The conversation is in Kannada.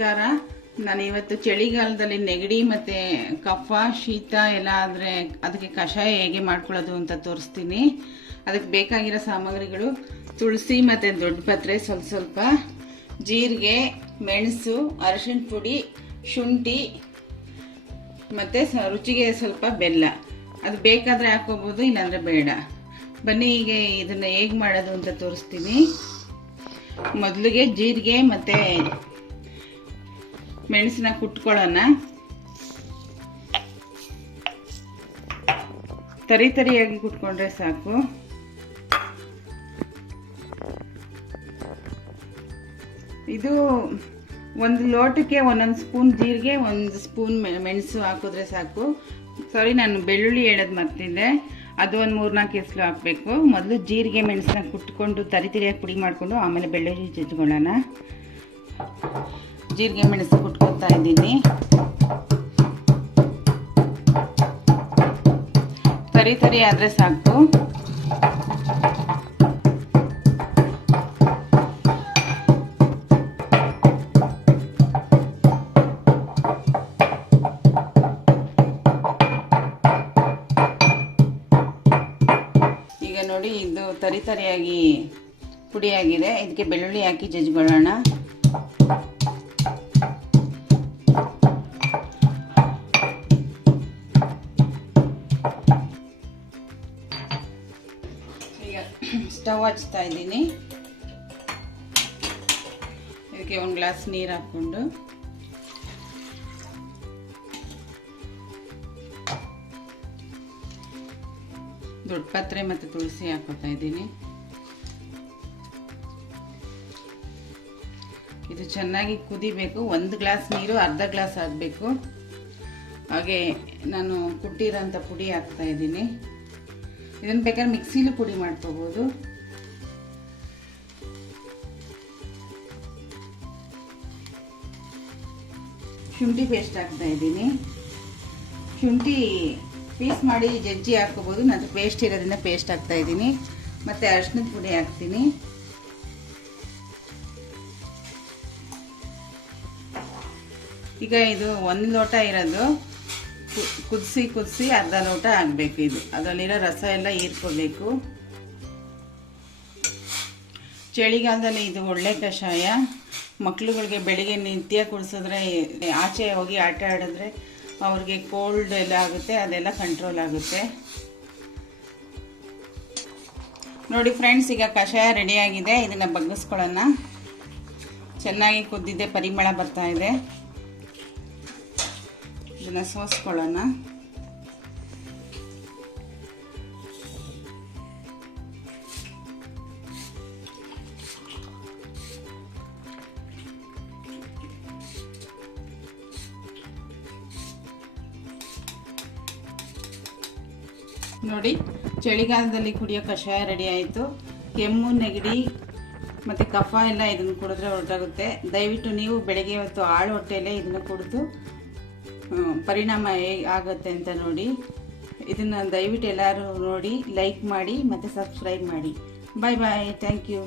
ನಮಸ್ಕಾರ. ನಾನು ಇವತ್ತು ಚಳಿಗಾಲದಲ್ಲಿ ನೆಗಡಿ ಮತ್ತು ಕಫ ಶೀತ ಎಲ್ಲ ಆದರೆ ಅದಕ್ಕೆ ಕಷಾಯ ಹೇಗೆ ಮಾಡ್ಕೊಳ್ಳೋದು ಅಂತ ತೋರಿಸ್ತೀನಿ. ಅದಕ್ಕೆ ಬೇಕಾಗಿರೋ ಸಾಮಗ್ರಿಗಳು ತುಳಸಿ ಮತ್ತು ದೊಡ್ಡ ಪತ್ರೆ, ಸ್ವಲ್ಪ ಜೀರಿಗೆ, ಮೆಣಸು, ಅರಿಶಿಣ ಪುಡಿ, ಶುಂಠಿ ಮತ್ತು ರುಚಿಗೆ ಸ್ವಲ್ಪ ಬೆಲ್ಲ. ಅದು ಬೇಕಾದರೆ ಹಾಕೋಬೋದು, ಇಲ್ಲಾಂದರೆ ಬೇಡ. ಬನ್ನಿ ಈಗ ಇದನ್ನು ಹೇಗೆ ಮಾಡೋದು ಅಂತ ತೋರಿಸ್ತೀನಿ. ಮೊದಲಿಗೆ ಜೀರಿಗೆ ಮತ್ತು ಮೆಣಸನ್ನ ಕುಟ್ಕೊಳ್ಳೋಣ. ತರಿಯಾಗಿ ಕುಟ್ಕೊಂಡ್ರೆ ಸಾಕು. ಇದು ಒಂದು ಲೋಟಕ್ಕೆ ಒಂದೊಂದು ಸ್ಪೂನ್ ಜೀರಿಗೆ, ಒಂದು ಸ್ಪೂನ್ ಮೆಣಸು ಹಾಕಿದ್ರೆ ಸಾಕು. ಸಾರಿ, ನಾನು ಬೆಳ್ಳುಳ್ಳಿ ಹೇಳೋದು ಮರ್ತಿದ್ದೆ. ಅದು ಒಂದು 3-4 ಎಸ್ಲು ಹಾಕಬೇಕು. ಮೊದಲು ಜೀರಿಗೆ ಮೆಣಸನ್ನ ಕುಟ್ಕೊಂಡು ತರಿಯಾಗಿ ಪುಡಿ ಮಾಡಿಕೊಂಡು ಆಮೇಲೆ ಬೆಳ್ಳುಳ್ಳಿ ಜಜ್ಕೊಳ್ಳೋಣ. ಜೀರಿಗೆ ಮೆಣಸು ಕುಟ್ಕೊತಾ ಇದ್ದೀನಿ. ತರಿ ಆದರೆ ಸಾಕು. ಈಗ ನೋಡಿ, ಇದು ತರಿಯಾಗಿ ಪುಡಿಯಾಗಿದೆ. ಇದಕ್ಕೆ ಬೆಳ್ಳುಳ್ಳಿ ಹಾಕಿ ಜಜ್ಕೊಳ್ಳೋಣ. ಸ್ಟವ್ ಹಚ್ತಾ ಇದ್ದೀನಿ. ಇದಕ್ಕೆ 1 ಗ್ಲಾಸ್ ನೀರು ಹಾಕ್ಕೊಂಡು ದೊಡ್ಡ ಪತ್ರೆ ಮತ್ತು ತುಳಸಿ ಹಾಕೋತಾ ಇದ್ದೀನಿ. ಇದು ಚೆನ್ನಾಗಿ ಕುದಿಬೇಕು. 1 ಗ್ಲಾಸ್ ನೀರು ಅರ್ಧ ಗ್ಲಾಸ್ ಆಗಬೇಕು. ಹಾಗೆ ನಾನು ಕುಟ್ಟಿರೋಂಥ ಪುಡಿ ಹಾಕ್ತಾ ಇದ್ದೀನಿ. ಇದನ್ನು ಬೇಕಾದ್ರೆ ಮಿಕ್ಸಿಲೂ ಪುಡಿ ಮಾಡ್ಕೋಬೋದು. ಶುಂಠಿ ಪೇಸ್ಟ್ ಹಾಕ್ತಾ ಇದ್ದೀನಿ. ಶುಂಠಿ ಪೀಸ್ ಮಾಡಿ ಜಜ್ಜಿ ಹಾಕ್ಕೋಬೋದು. ನಾನು ಪೇಸ್ಟ್ ಇರೋದ್ರಿಂದ ಪೇಸ್ಟ್ ಹಾಕ್ತಾ ಇದ್ದೀನಿ. ಮತ್ತು ಅರಿಶಿಣದ ಪುಡಿ ಹಾಕ್ತೀನಿ. ಈಗ ಇದು 1 ಲೋಟ ಇರೋದು ಕುದಿಸಿ ಅರ್ಧ ಲೋಟ ಆಗಬೇಕು. ಇದು ಅದರಲ್ಲಿರೋ ರಸ ಎಲ್ಲ ಹೀರ್ಕೋಬೇಕು. ಚಳಿಗಾಲದಲ್ಲಿ ಇದು ಒಳ್ಳೆ ಕಷಾಯ. ಮಕ್ಳುಗಳಿಗೆ ಬೆಳಿಗ್ಗೆ ನಿತ್ಯ ಕುಡಿಸಿದ್ರೆ, ಆಚೆ ಹೋಗಿ ಆಟ ಆಡಿದ್ರೆ ಅವ್ರಿಗೆ ಕೋಲ್ಡ್ ಎಲ್ಲ ಆಗುತ್ತೆ, ಅದೆಲ್ಲ ಕಂಟ್ರೋಲ್ ಆಗುತ್ತೆ. ನೋಡಿ ಫ್ರೆಂಡ್ಸ್, ಈಗ ಕಷಾಯ ರೆಡಿಯಾಗಿದೆ. ಇದನ್ನು ಬಗ್ಗಿಸ್ಕೊಳ್ಳೋಣ. ಚೆನ್ನಾಗಿ ಕುದ್ದಿದೆ, ಪರಿಮಳ ಬರ್ತಾ ಇದೆ. ಇದನ್ನು ಸೋಸ್ಕೊಳ್ಳೋಣ. ನೋಡಿ, ಚಳಿಗಾಲದಲ್ಲಿ ಕುಡಿಯೋ ಕಷಾಯ ರೆಡಿ ಆಯಿತು. ಕೆಮ್ಮು, ನೆಗಡಿ ಮತ್ತು ಕಫ ಎಲ್ಲ ಇದನ್ನು ಕುಡಿದ್ರೆ ಹೊರಟಾಗುತ್ತೆ. ದಯವಿಟ್ಟು ನೀವು ಬೆಳಗ್ಗೆ ಹೊತ್ತು ಆಳು ಹೊಟ್ಟೆಯಲ್ಲೇ ಇದನ್ನು ಕುಡಿದು ಪರಿಣಾಮ ಹೇಗೆ ಆಗುತ್ತೆ ಅಂತ ನೋಡಿ. ಇದನ್ನು ದಯವಿಟ್ಟು ಎಲ್ಲರೂ ನೋಡಿ, ಲೈಕ್ ಮಾಡಿ ಮತ್ತು ಸಬ್ಸ್ಕ್ರೈಬ್ ಮಾಡಿ. Bye bye. Thank you.